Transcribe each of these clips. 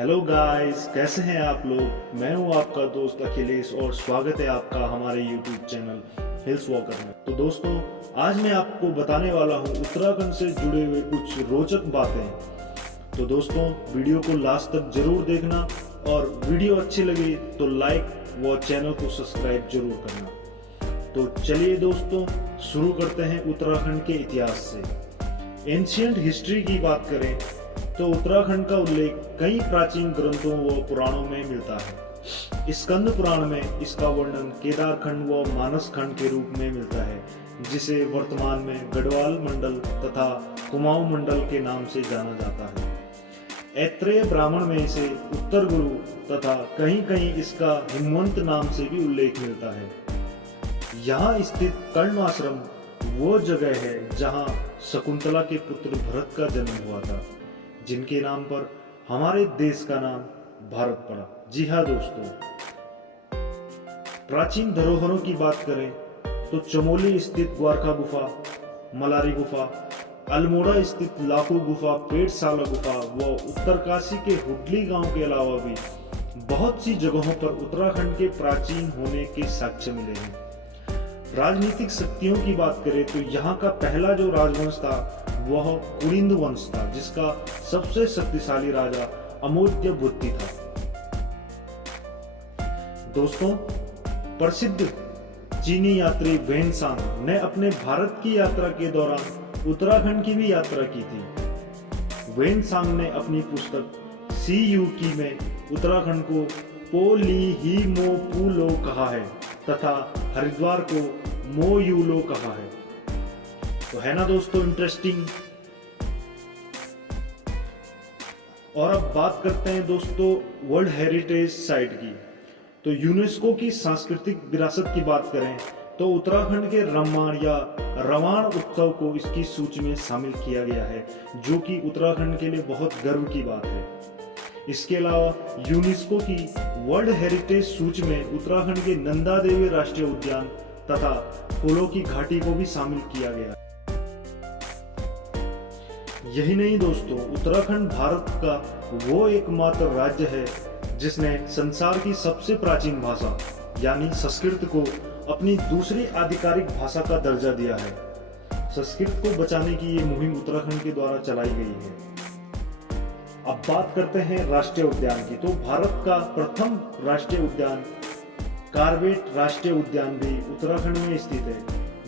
Hello guys, कैसे हैं आप लोग। मैं हूं आपका दोस्त अखिलेश और स्वागत है आपका हमारे यूट्यूब चैनल हिल्स वॉकर में। तो दोस्तों, आज मैं आपको बताने वाला हूं उत्तराखंड से जुड़े हुए कुछ रोचक बातें। तो दोस्तों, वीडियो को लास्ट तक जरूर देखना और वीडियो अच्छी लगी तो लाइक व चैनल को सब्सक्राइब जरूर करना। तो चलिए दोस्तों, शुरू करते हैं उत्तराखंड के इतिहास से। एंशियंट हिस्ट्री की बात करें तो उत्तराखंड का उल्लेख कई प्राचीन ग्रंथों व पुराणों में मिलता है। स्कंद पुराण में इसका वर्णन केदारखंड व मानस खंड के रूप में मिलता है, जिसे वर्तमान में गढ़वाल मंडल तथा कुमाऊं मंडल के नाम से जाना जाता है। ऐत्रेय ब्राह्मण में इसे उत्तर गुरु तथा कहीं कहीं इसका हिमवंत नाम से भी उल्लेख मिलता है। यहाँ स्थित कर्ण आश्रम वो जगह है जहाँ शकुंतला के पुत्र भरत का जन्म हुआ था, जिनके नाम पर हमारे देश का नाम भारत पड़ा। जी हाँ दोस्तों, प्राचीन धरोहरों की बात करें तो चमोली स्थित ग्वारखा गुफा, मलारी गुफा, अल्मोड़ा स्थित लाखू गुफा, पेटशाला गुफा व उत्तरकाशी के हुडली गांव के अलावा भी बहुत सी जगहों पर उत्तराखंड के प्राचीन होने के साक्ष्य मिले हैं। राजनीतिक शक्तियों की बात करें तो यहाँ का पहला जो राजवंश था वह कुलिंद वंश था, जिसका सबसे शक्तिशाली राजा अमोद्य बुद्धि था। दोस्तों, प्रसिद्ध चीनी यात्री वेनसांग ने अपने भारत की यात्रा के दौरान उत्तराखंड की भी यात्रा की थी। वेनसांग ने अपनी पुस्तक सी यू की में उत्तराखंड को पोलिहिमोपुलो कहा है तथा हरिद्वार को मोयूलो कहा है। तो है ना दोस्तों इंटरेस्टिंग। और अब बात करते हैं दोस्तों वर्ल्ड हेरिटेज साइट की। तो यूनेस्को की सांस्कृतिक विरासत की बात करें तो उत्तराखंड के रम्माण या रवाण उत्सव को इसकी सूची में शामिल किया गया है, जो कि उत्तराखंड के लिए बहुत गर्व की बात है। इसके अलावा यूनेस्को की वर्ल्ड हेरिटेज सूची में उत्तराखंड के नंदा देवी राष्ट्रीय उद्यान तथा फूलों की घाटी को भी शामिल किया गया। यही नहीं दोस्तों, उत्तराखंड भारत का वो एकमात्र राज्य है जिसने संसार की सबसे प्राचीन भाषा यानी संस्कृत को अपनी दूसरी आधिकारिक भाषा का दर्जा दिया है। संस्कृत को बचाने की ये मुहिम उत्तराखंड के द्वारा चलाई गई है। अब बात करते हैं राष्ट्रीय उद्यान की। तो भारत का प्रथम राष्ट्रीय उद्यान कार्बेट राष्ट्रीय उद्यान भी उत्तराखंड में स्थित है,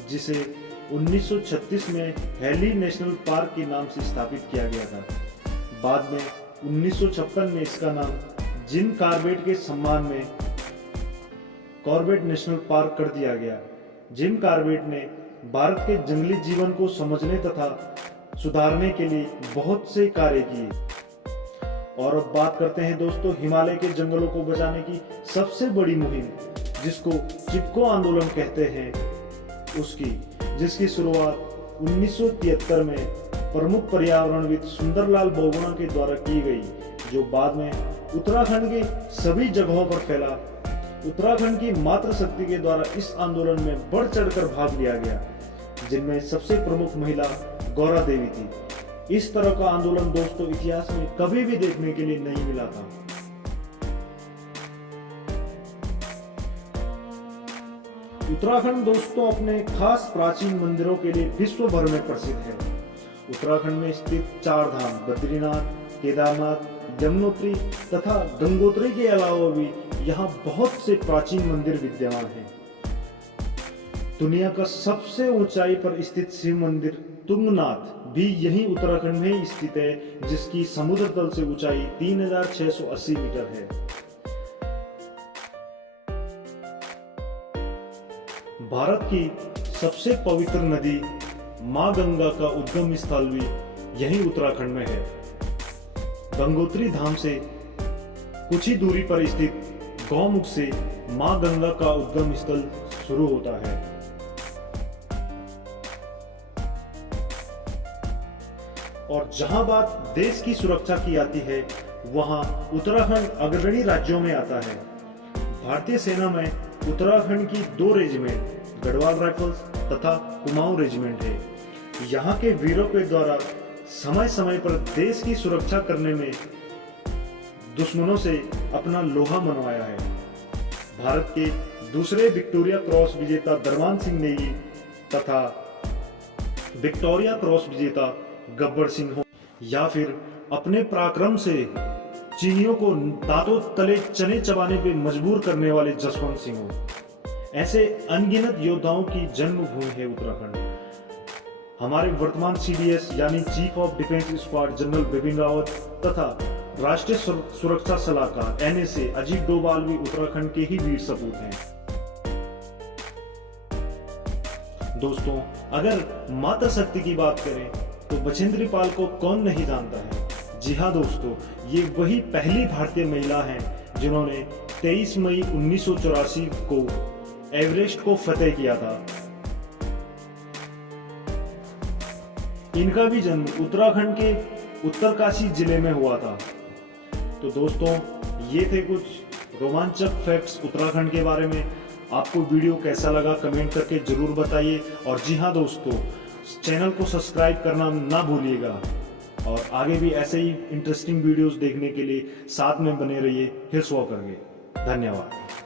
जिसे 1936 में हैली नेशनल पार्क के नाम से स्थापित किया गया था। बाद में 1956 में इसका नाम जिम कॉर्बेट के सम्मान में कॉर्बेट नेशनल पार्क कर दिया गया। जिम कॉर्बेट ने भारत के जंगली जीवन को समझने तथा सुधारने के लिए बहुत से कार्य किए। और अब बात करते हैं दोस्तों हिमालय के जंगलों को बचाने की सबसे बड़ी मुहिम, जिसको चिपको आंदोलन कहते हैं, उसकी जिसकी शुरुआत 1973 में प्रमुख पर्यावरणविद सुंदरलाल बहुगुणा के द्वारा की गई, जो बाद में उत्तराखंड के सभी जगहों पर फैला। उत्तराखंड की मातृशक्ति के द्वारा इस आंदोलन में बढ़ चढ़कर भाग लिया गया, जिनमें सबसे प्रमुख महिला गौरा देवी थी। इस तरह का आंदोलन दोस्तों इतिहास में कभी भी देखने के लिए नहीं मिला था। उत्तराखंड दोस्तों अपने खास प्राचीन मंदिरों के लिए विश्व भर में प्रसिद्ध है। उत्तराखंड में स्थित चार धाम बद्रीनाथ, केदारनाथ, यमुनोत्री तथा गंगोत्री के अलावा भी यहाँ बहुत से प्राचीन मंदिर विद्यमान हैं। दुनिया का सबसे ऊंचाई पर स्थित शिव मंदिर तुंगनाथ भी यहीं उत्तराखंड में ही स्थित है, जिसकी समुद्र तल से ऊंचाई 3680 मीटर है। भारत की सबसे पवित्र नदी मां गंगा का उद्गम स्थल भी यही उत्तराखंड में है। गंगोत्री धाम से कुछ ही दूरी पर स्थित गौमुख से मां गंगा का उद्गम स्थल शुरू होता है। और जहां बात देश की सुरक्षा की आती है, वहां उत्तराखंड अग्रणी राज्यों में आता है। भारतीय सेना में उत्तराखंड की 2 रेजिमेंट गढ़वाल राइफल्स तथा कुमाऊं रेजिमेंट है। यहाँ के वीरों के द्वारा समय समय पर देश की सुरक्षा करने में दुश्मनों से अपना लोहा मनवाया है। भारत के दूसरे विक्टोरिया क्रॉस विजेता दरबान सिंह नेगी तथा विक्टोरिया क्रॉस विजेता गब्बर सिंह हो या फिर अपने पराक्रम से चीनियों को दांतों तले चने चबाने पे मजबूर करने वाले जसवंत सिंह हो, ऐसे अनगिनत योद्धाओं की जन्मभूमि है उत्तराखंड। हमारे वर्तमान सीडीएस यानी chief of defence squad general Bipin Rawat तथा राष्ट्रीय सुरक्षा सलाहकार एनएसए अजीत डोभाल भी उत्तराखंड के ही वीर सपूत हैं। दोस्तों, अगर माता शक्ति की बात करें तो बछेंद्री पाल को कौन नहीं जानता है। जी हाँ दोस्तों, ये वही पहली भारतीय महिला हैं जिन्होंने 23 मई 1984 को एवरेस्ट को फतेह किया था। इनका भी जन्म उत्तराखंड के उत्तरकाशी जिले में हुआ था। तो दोस्तों, ये थे कुछ रोमांचक फैक्ट्स उत्तराखंड के बारे में। आपको वीडियो कैसा लगा कमेंट करके जरूर बताइए। और जी हाँ दोस्तों, चैनल को सब्सक्राइब करना ना भूलिएगा और आगे भी ऐसे ही इंटरेस्टिंग वीडियोस देखने के लिए साथ में बने रहिए हिल्स वॉकर के। धन्यवाद।